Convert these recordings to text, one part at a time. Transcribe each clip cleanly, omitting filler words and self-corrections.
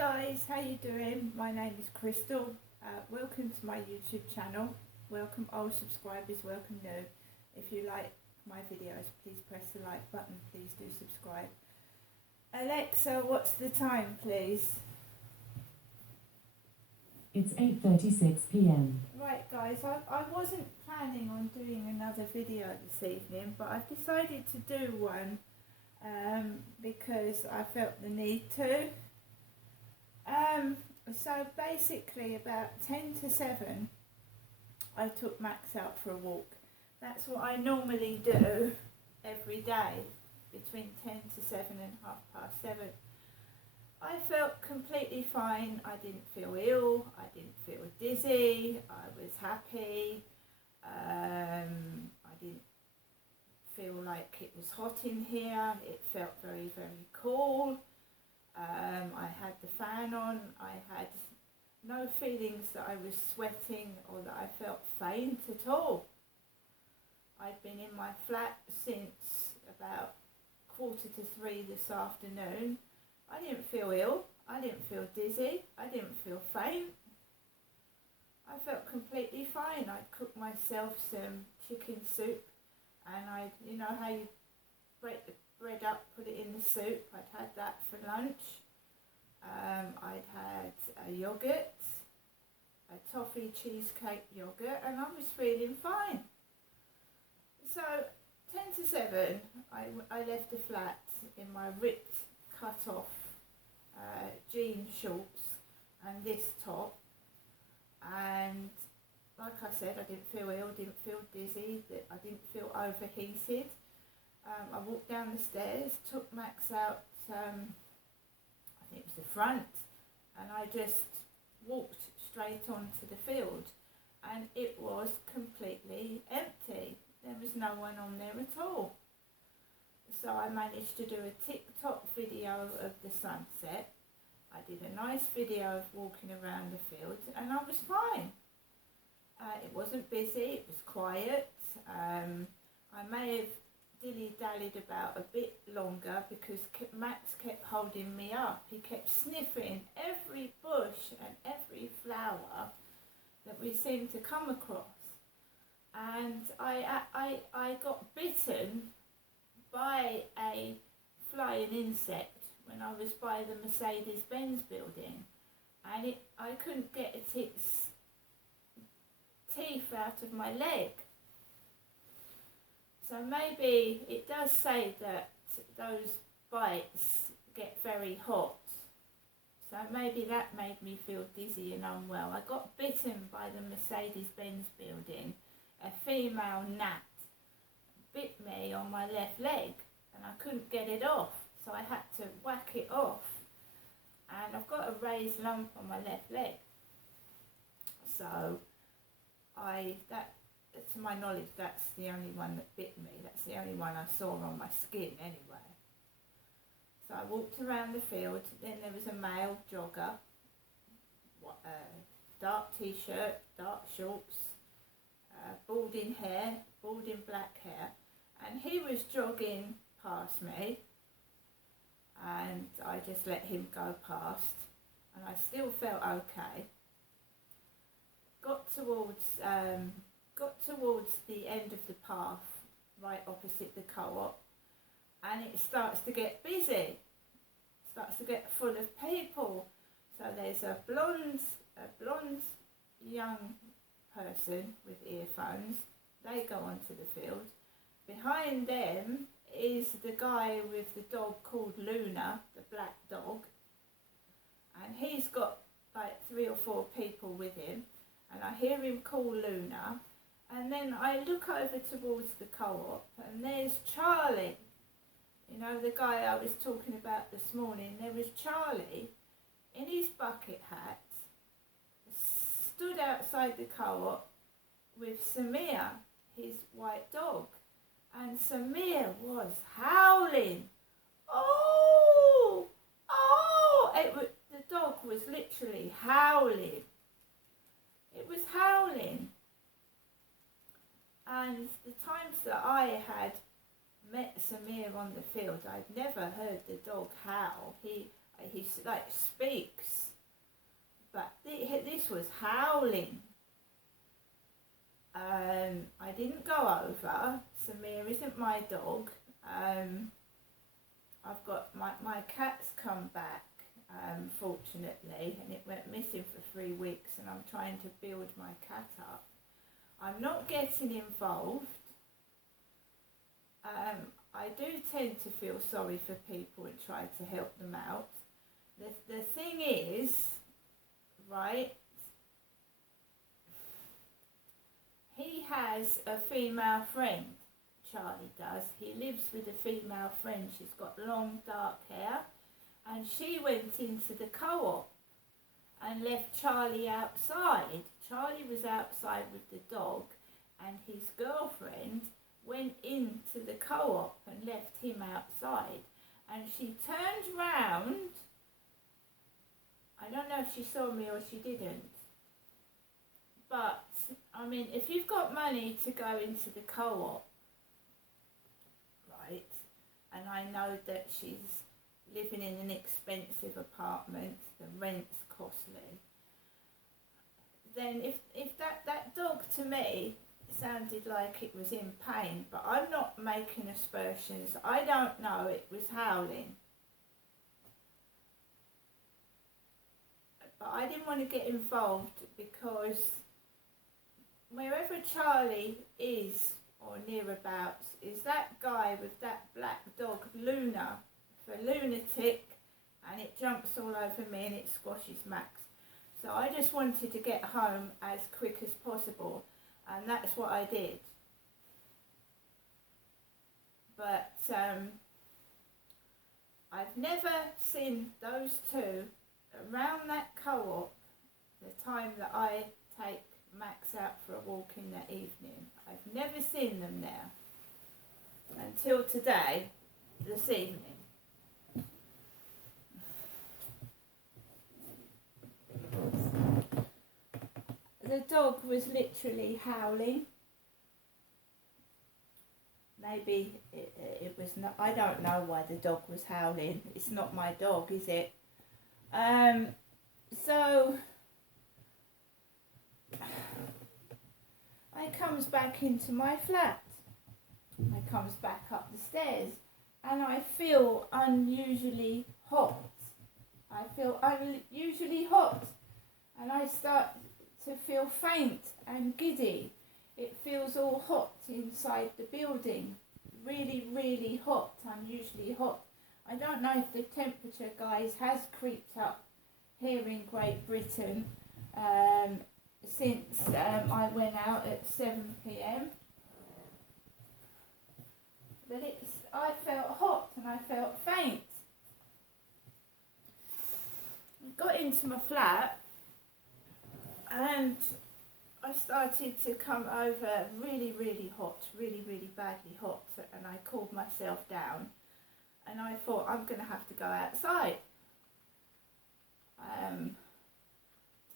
guys, how you doing? My name is Crystal. Welcome to my YouTube channel. Welcome old subscribers, welcome new. If you like my videos, please press the like button. Please do subscribe. Alexa, what's the time, please? It's 8:36 p.m. Right guys, I wasn't planning on doing another video this evening, but I've decided to do one because I felt the need to. So basically about 10 to 7 I took Max out for a walk. That's what I normally do every day between 10 to 7 and 7:30. I felt completely fine. I didn't feel ill, I didn't feel dizzy, I was happy. I didn't feel like it was hot in here. It felt very, very cool. I had the fan on. I had no feelings that I was sweating or that I felt faint at all. I'd been in my flat since about 2:45 this afternoon. I didn't feel ill. I didn't feel dizzy. I didn't feel faint. I felt completely fine. I'd cooked myself some chicken soup, and you know how you break the bread up, put it in the soup. I'd had that for lunch. I'd had a yoghurt, a toffee cheesecake yoghurt, and I was feeling fine. So 10 to 7, I left the flat in my ripped, cut off jean shorts and this top, and like I said, I didn't feel ill, didn't feel dizzy, I didn't feel overheated. I walked down the stairs, took Max out, I think it was the front, and I just walked straight onto the field, and it was completely empty. There was no one on there at all. So I managed to do a TikTok video of the sunset. I did a nice video of walking around the field, and I was fine. It wasn't busy, it was quiet. I may have dilly-dallied about a bit longer because Max kept holding me up. He kept sniffing every bush and every flower that we seemed to come across. And I got bitten by a flying insect when I was by the Mercedes-Benz building, and I couldn't get its teeth out of my leg. So maybe it does say that those bites get very hot. So maybe that made me feel dizzy and unwell. I got bitten by the Mercedes-Benz building. A female gnat bit me on my left leg, and I couldn't get it off. So I had to whack it off. And I've got a raised lump on my left leg. So to my knowledge, that's the only one that bit me. That's the only one I saw on my skin anyway. So I walked around the field. Then there was a male jogger, dark t-shirt, dark shorts, balding hair, balding black hair, and he was jogging past me, and I just let him go past, and I still felt okay. Got towards the end of the path, right opposite the co-op, and it starts to get busy, starts to get full of people. So there's a blonde young person with earphones. They go onto the field. Behind them is the guy with the dog called Luna, the black dog, and he's got like 3 or 4 people with him, and I hear him call Luna. And then I look over towards the co-op, and there's Charlie. You know, the guy I was talking about this morning. There was Charlie in his bucket hat, stood outside the co-op with Samir, his white dog. And Samir was howling. Oh! Oh! The dog was literally howling. It was howling. And the times that I had met Samir on the field, I'd never heard the dog howl. He like speaks, but this was howling. I didn't go over. Samir isn't my dog. I've got my cat's come back, fortunately, and it went missing for 3 weeks, and I'm trying to build my cat up. I'm not getting involved. I do tend to feel sorry for people and try to help them out. The thing is, right, he has a female friend, Charlie does. He lives with a female friend. She's got long dark hair, and she went into the co-op and left Charlie outside. Charlie was outside with the dog, and his girlfriend went into the co-op and left him outside, and she turned round. I don't know if she saw me or she didn't, but I mean, if you've got money to go into the co-op, right, and I know that she's living in an expensive apartment, the rent's costly, then if that dog to me sounded like it was in pain, but I'm not making aspersions. I don't know, it was howling. But I didn't want to get involved because wherever Charlie is or nearabouts is that guy with that black dog, Luna, for lunatic, and it jumps all over me and it squashes Max. So I just wanted to get home as quick as possible, and that's what I did. But I've never seen those two around that co-op the time that I take Max out for a walk in the evening. I've never seen them there until today, this evening. The dog was literally howling. Maybe it was not, I don't know why the dog was howling. It's not my dog, is it? So I comes back into my flat. I comes back up the stairs, and I feel unusually hot. I feel unusually hot, and I start to feel faint and giddy. It feels all hot inside the building. Really, really hot, unusually hot. I don't know if the temperature, guys, has creeped up here in Great Britain since I went out at 7 p.m. But I felt hot and I felt faint. I got into my flat and I started to come over really, really hot, really, really badly hot, and I cooled myself down. And I thought, I'm going to have to go outside.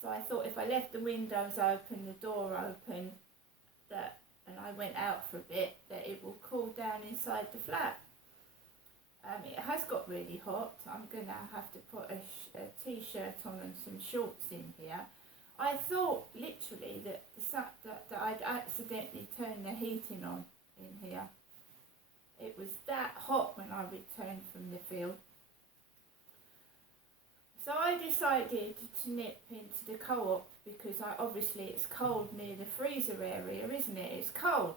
So I thought if I left the windows open, the door open, and I went out for a bit, that it will cool down inside the flat. It has got really hot. I'm going to have to put a t-shirt on and some shorts in here. I thought literally that I'd accidentally turned the heating on in here. It was that hot when I returned from the field. So I decided to nip into the co-op because obviously it's cold near the freezer area, isn't it? It's cold.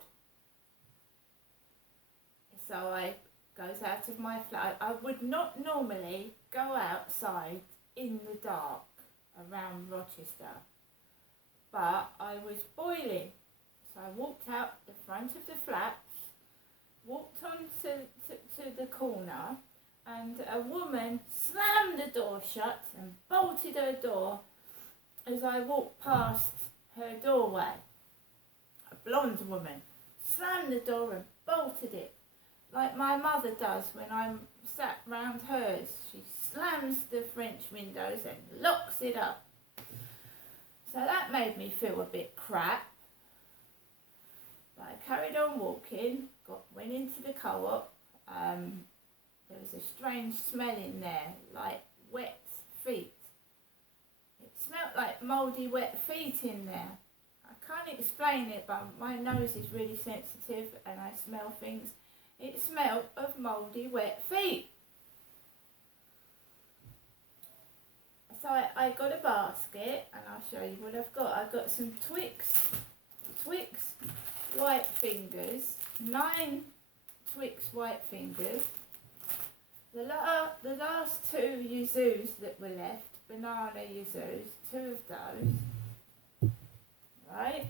So I goes out of my flat. I would not normally go outside in the dark around Rochester, but I was boiling. So I walked out the front of the flat, walked on to the corner, and a woman slammed the door shut and bolted her door as I walked past her doorway. A blonde woman slammed the door and bolted it, like my mother does when I'm sat round hers. She slams the French windows and locks it up. So that made me feel a bit crap. But I carried on walking, went into the co-op. There was a strange smell in there, like wet feet. It smelled like mouldy wet feet in there. I can't explain it, but my nose is really sensitive and I smell things. It smelled of mouldy wet feet. So I got a basket and I'll show you what I've got. I've got some Twix White Fingers, 9 Twix White Fingers. The last 2 Yuzus that were left, banana Yuzus, 2 of those. Right.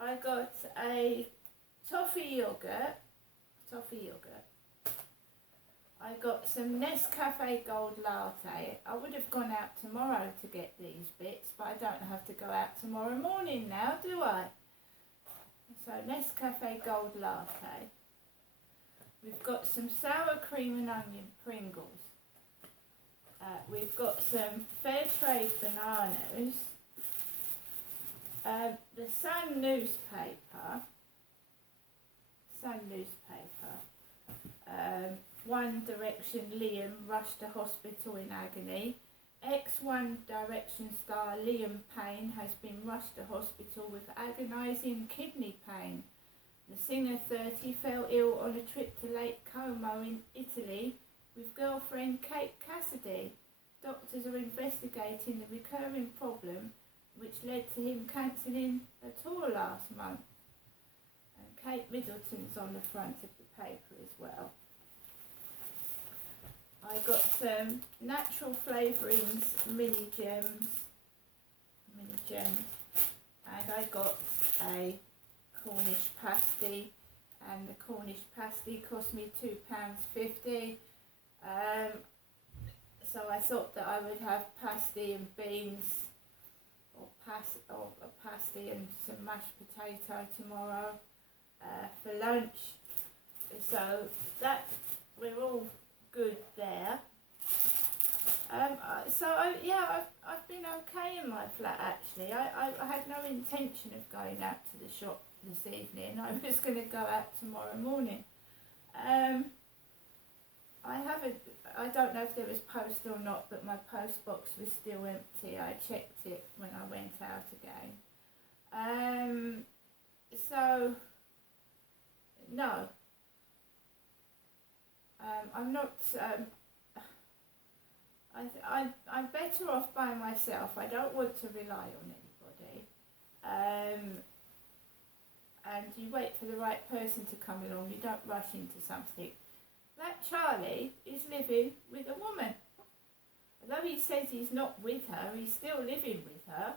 I got a toffee yogurt. I got some Nescafe Gold Latte. I would have gone out tomorrow to get these bits, but I don't have to go out tomorrow morning now, do I? So Nescafe Gold Latte. We've got some sour cream and onion Pringles. We've got some fair trade bananas. The Sun newspaper. One Direction Liam rushed to hospital in agony. One Direction star Liam Payne has been rushed to hospital with agonising kidney pain. The singer 30 fell ill on a trip to Lake Como in Italy with girlfriend Kate Cassidy. Doctors are investigating the recurring problem which led to him cancelling a tour last month. And Kate Middleton's on the front of the paper as well. I got some natural flavourings, mini gems, and I got a Cornish pasty, and the Cornish pasty cost me £2.50. So I thought that I would have pasty and beans, or a pasty and some mashed potato tomorrow for lunch. So that we're all good there. I've been okay in my flat actually. I had no intention of going out to the shop this evening. I was going to go out tomorrow morning. I don't know if there was post or not, but my post box was still empty. I checked it when I went out again. No. I'm not. I'm better off by myself. I don't want to rely on anybody. And you wait for the right person to come along. You don't rush into something. That Charlie is living with a woman. Although he says he's not with her, he's still living with her.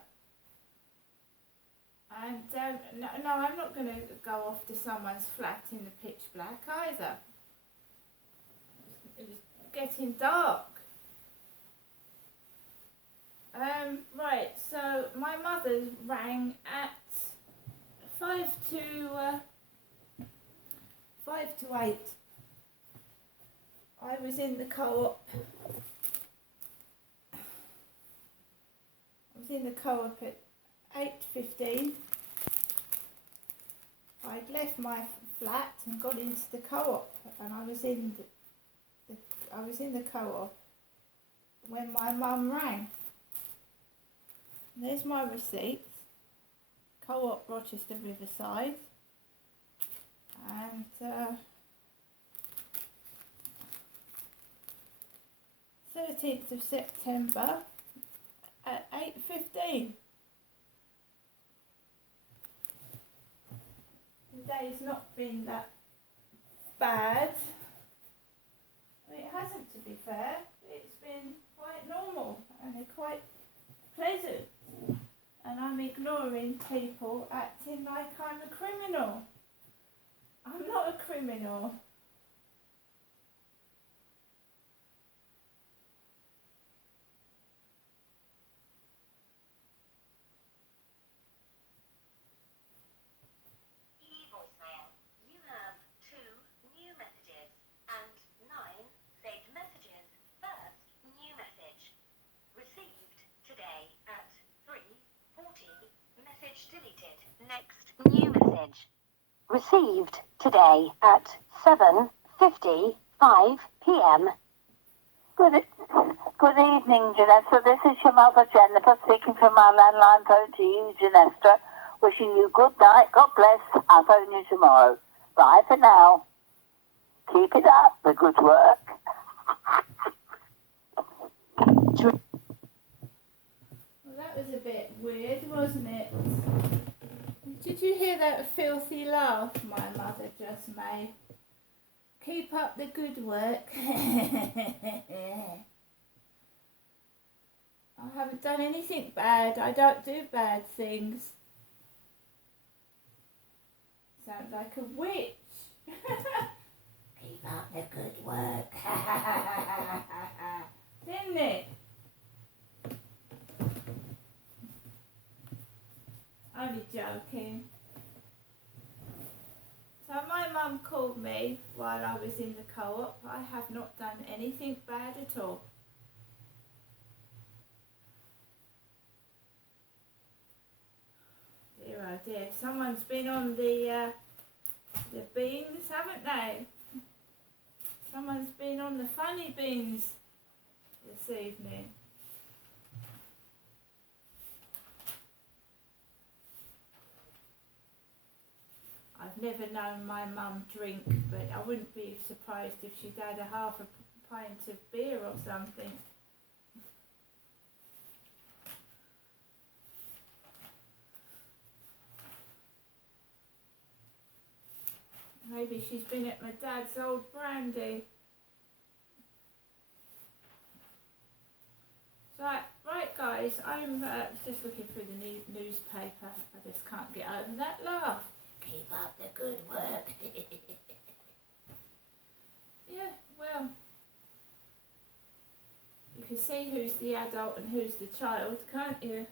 And no, I'm not going to go off to someone's flat in the pitch black either. It was getting dark. Right, so my mother rang at 5 to 8. I was in the co-op. At 8:15. I'd left my flat and got into the co-op, and I was in the co-op when my mum rang. There's my receipts. Co-op Rochester Riverside, and 13th of September at 8:15. The day's not been that bad. It hasn't, to be fair. It's been quite normal and quite pleasant. And I'm ignoring people acting like I'm a criminal. I'm not a criminal. New message. Received today at 7:55 p.m. Good, good evening, Janessa. This is your mother, Jennifer, speaking from my landline phone to you, Janessa. Wishing you good night. God bless. I'll phone you tomorrow. Bye for now. Keep it up, the good work. Well, that was a bit weird, wasn't it? Did you hear that filthy laugh my mother just made? Keep up the good work. I haven't done anything bad. I don't do bad things. Sound like a witch. Keep up the good work. Didn't it? Only joking. So my mum called me while I was in the co-op. I have not done anything bad at all. Dear oh dear, someone's been on the beans, haven't they? Someone's been on the funny beans this evening. I've never known my mum drink, but I wouldn't be surprised if she'd had a half a pint of beer or something. Maybe she's been at my dad's old brandy. Right guys, I'm just looking through the newspaper. I just can't get over that laugh. Keep up the good work. Yeah, well, you can see who's the adult and who's the child, can't you?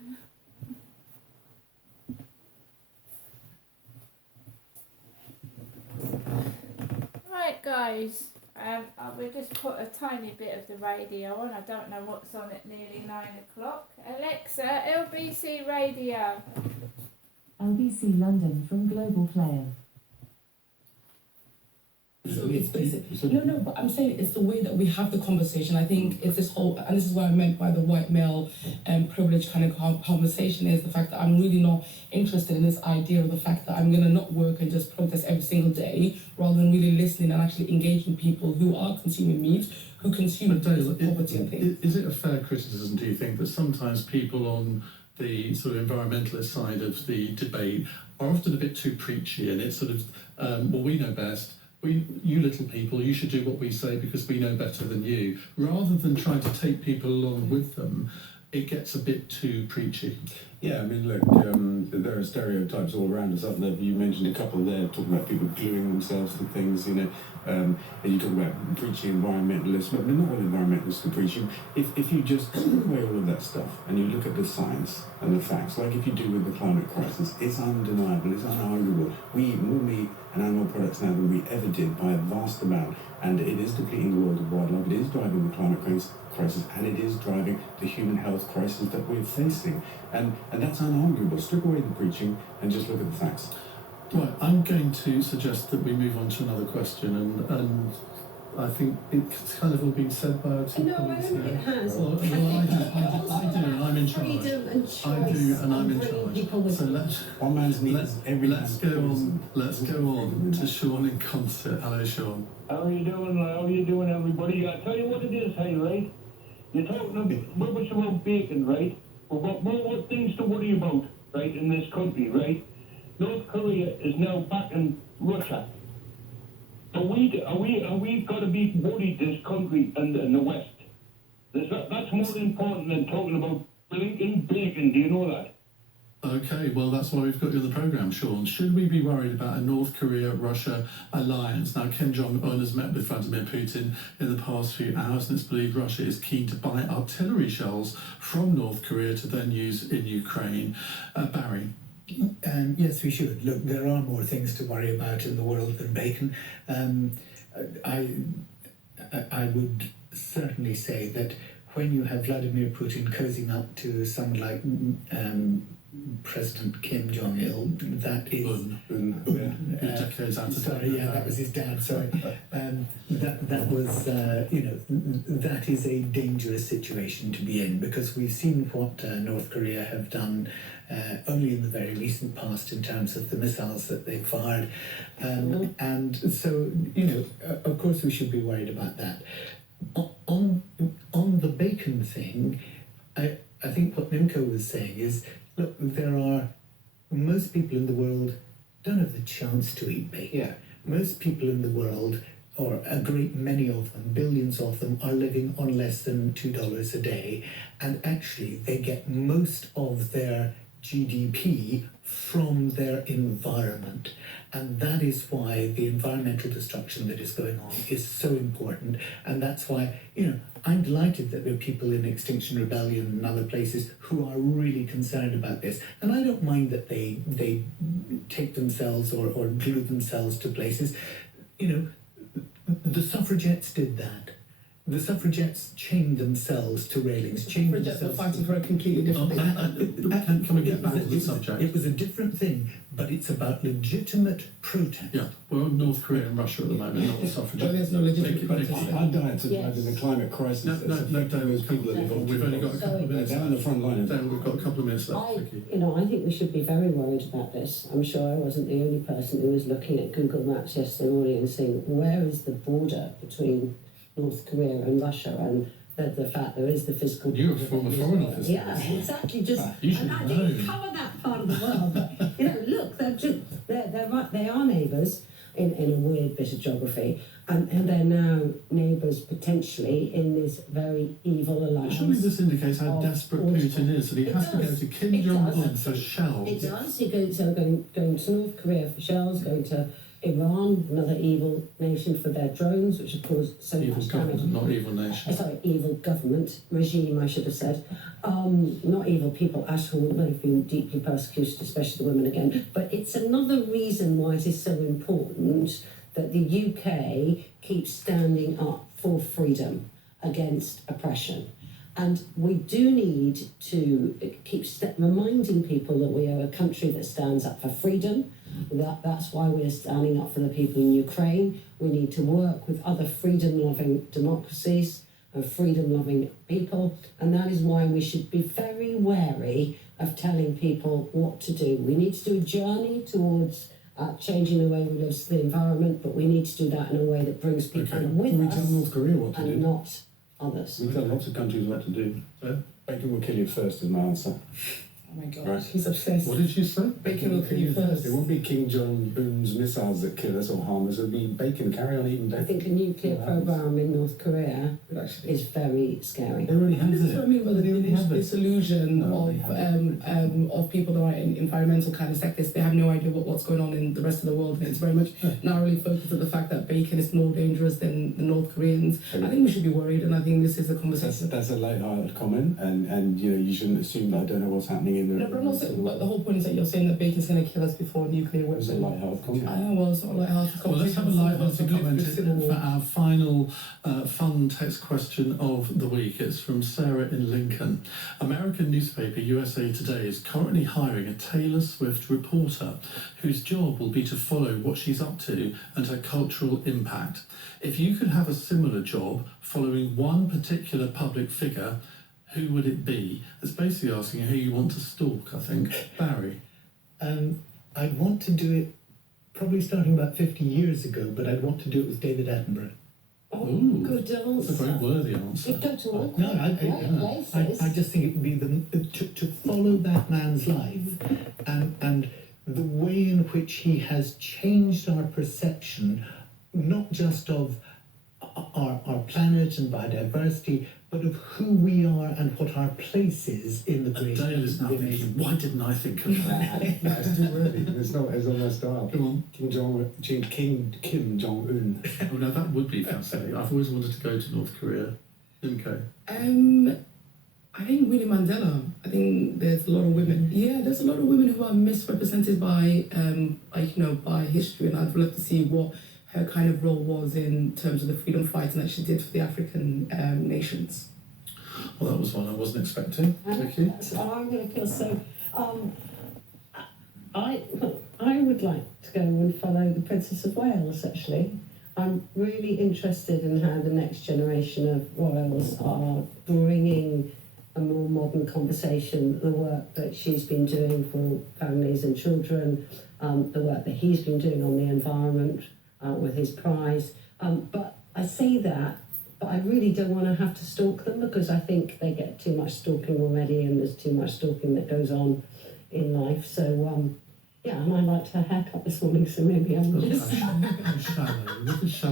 Right guys, we'll just put a tiny bit of the radio on. I don't know what's on at nearly 9 o'clock. Alexa, LBC radio. LBC London from Global Player. So it's basically, no, but I'm saying it's the way that we have the conversation. I think it's this whole, and this is what I meant by the white male privilege kind of conversation, is the fact that I'm really not interested in this idea of the fact that I'm going to not work and just protest every single day, rather than really listening and actually engaging people who are consuming meat, who consume because of poverty and things. Is it a fair criticism, do you think, that sometimes people on the sort of environmentalist side of the debate are often a bit too preachy, and it's sort of, well, we know best, you little people, you should do what we say because we know better than you, rather than trying to take people along with them? It gets a bit too preachy. Yeah, I mean, look, there are stereotypes all around us, aren't there? You mentioned a couple there, talking about people gluing themselves to things, you know, and you talk about preaching environmentalists, but not all environmentalists are preaching. If you just strip away all of that stuff and you look at the science and the facts, like if you do with the climate crisis, it's undeniable, it's unarguable. We eat more meat and animal products now than we ever did by a vast amount, and it is depleting the world of wildlife, it is driving the climate crisis, and it is driving the human health crisis that we're facing. And that's unarguable. Strip away the preaching and just look at the facts. Right, I'm going to suggest that we move on to another question, and I think it's kind of all been said by our two No, I colleagues don't think here. it has. Well, I do, and I'm in charge. Freedom and choice. I do, and I'm in bringing charge. people with So them. One man's need is every let's go on to Sean in concert. Hello, Sean. How are you doing, Lyle? How you doing, everybody? I tell you what it is, hey, right? You're talking about bacon, right? We've got more things to worry about, right, in this country, right? North Korea is now backing Russia. Are we got to be worried, this country and the West? That's more important than talking about blinking bacon. Do you know that? Okay, well, that's why we've got you on the programme, Sean. Should we be worried about a North Korea-Russia alliance? Now, Kim Jong-un has met with Vladimir Putin in the past few hours, and it's believed Russia is keen to buy artillery shells from North Korea to then use in Ukraine. Barry? Yes, we should. Look, there are more things to worry about in the world than bacon. I would certainly say that when you have Vladimir Putin cozying up to someone like President Kim Jong Il. That is Decades out of sorry, date. yeah, that was his dad. Sorry, that was that is a dangerous situation to be in, because we've seen what North Korea have done only in the very recent past in terms of the missiles that they've fired, and so of course we should be worried about that. On the bacon thing, I think what Nimco was saying is, look, most people in the world don't have the chance to eat bacon. Yeah. Most people in the world, or a great many of them, billions of them, are living on less than $2 a day, and actually they get most of their GDP from their environment. And that is why the environmental destruction that is going on is so important. And that's why, I'm delighted that there are people in Extinction Rebellion and other places who are really concerned about this. And I don't mind that they take themselves or glue themselves to places. The suffragettes did that. The suffragettes chained themselves to railings. Suffragettes were fighting for a completely different thing. Can we get back to the subject? It was a different thing, but it's about legitimate protest. Yeah, we're on North Korea and Russia at the moment, not the suffragettes. There's no legitimate protest. I'd die to imagine the climate crisis. No, those people that live on. We've only got a couple of minutes They're on the front line. Then we've got a couple of minutes left. Vicky. I think we should be very worried about this. I'm sure I wasn't the only person who was looking at Google Maps yesterday morning and saying, where is the border between North Korea and Russia, and the fact there is the physical. You're a former foreign officer. Yeah, exactly. And I didn't cover that part of the world, but look, they are neighbours in a weird bit of geography, and they're now neighbours potentially in this very evil alliance. Surely this indicates how desperate Putin is, that he has to go to Kim Jong-un for shells. It does. He goes going to North Korea for shells, going to Iran, another evil nation, for their drones, which have caused so Evil much damage. government, not evil nation. Sorry, evil government, regime, I should have said. Not evil people at all. They've been deeply persecuted, especially the women again. But it's another reason why it is so important that the UK keeps standing up for freedom against oppression. And we do need to keep reminding people that we are a country that stands up for freedom. That's why we're standing up for the people in Ukraine. We need to work with other freedom-loving democracies and freedom-loving people. And that is why we should be very wary of telling people what to do. We need to do a journey towards changing the way we live to the environment, but we need to do that in a way that brings people with We us tell North Korea what to and do. not others. We tell lots of countries what to do. So, bacon will kill you first is my answer. Oh my God, Right. he's obsessed. What did you say? Bacon will kill you first. It won't be Kim Jong-un's missiles that kill us or harm us. It'll be bacon. Carry on eating I bacon. think the nuclear program in North Korea is very scary. They already have This is what I mean by They already have this it. illusion No, they of people that are in environmental kind of sectors. They have no idea what's going on in the rest of the world. And it's very much narrowly focused on the fact that bacon is more dangerous than the North Koreans. I think we should be worried, and I think this is a conversation. That's a light-hearted comment, and you shouldn't assume that I don't know what's happening in the. No, but I'm also, but the whole point is that you're saying that bacon's going to kill us before nuclear It was weapons. a light-hearted comment. I know, well, it's not a light-hearted Well, let's have a light-hearted comment Civil War. for our final fun text question of the week. It's from Sarah in Lincoln. American newspaper USA Today is currently hiring a Taylor Swift reporter whose job will be to follow what she's up to and her cultural impact. If you could have a similar job following one particular public figure, who would it be? It's basically asking who you want to stalk, I think. Barry. I'd want to do it probably starting about 50 years ago, but I'd want to do it with David Attenborough. Oh, Ooh, good That's a answer. very worthy answer. You'd go to all No, great places. I just think it would be to follow that man's life and the way in which he has changed our perception, not just of our planet and biodiversity, but of who we are and what our place is in the And great Dale is now universe. thinking, why didn't I think of that? It's too early. It's on their style. Go on. Kim Jong-un. Oh, no, that would be fascinating. I've always wanted to go to North Korea. Okay. I think Winnie Mandela. I think there's a lot of women. Yeah, there's a lot of women who are misrepresented by, by history, and I'd love to see what her kind of role was in terms of the freedom fighting that she did for the African nations. Well, that was one I wasn't expecting. Vicky? So I'm going to feel so. I would like to go and follow the Princess of Wales, actually. I'm really interested in how the next generation of royals are bringing a more modern conversation, the work that she's been doing for families and children, the work that he's been doing on the environment with his prize. But I say that, but I really don't want to have to stalk them because I think they get too much stalking already and there's too much stalking that goes on in life. So, yeah, and I liked her haircut this morning, so maybe I'm just... Shallow.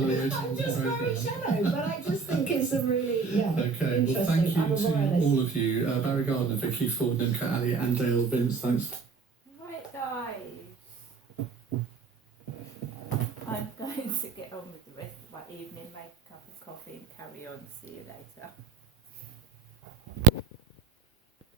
I'm just very shallow, but I just think it's a really, Okay, well, thank you to all of you, Barry Gardner, Vicky Ford, Nimka Ali, and Dale Vince. Thanks. Right, guys. I'm going to get on with the rest of my evening, make a cup of coffee and carry on. See you later.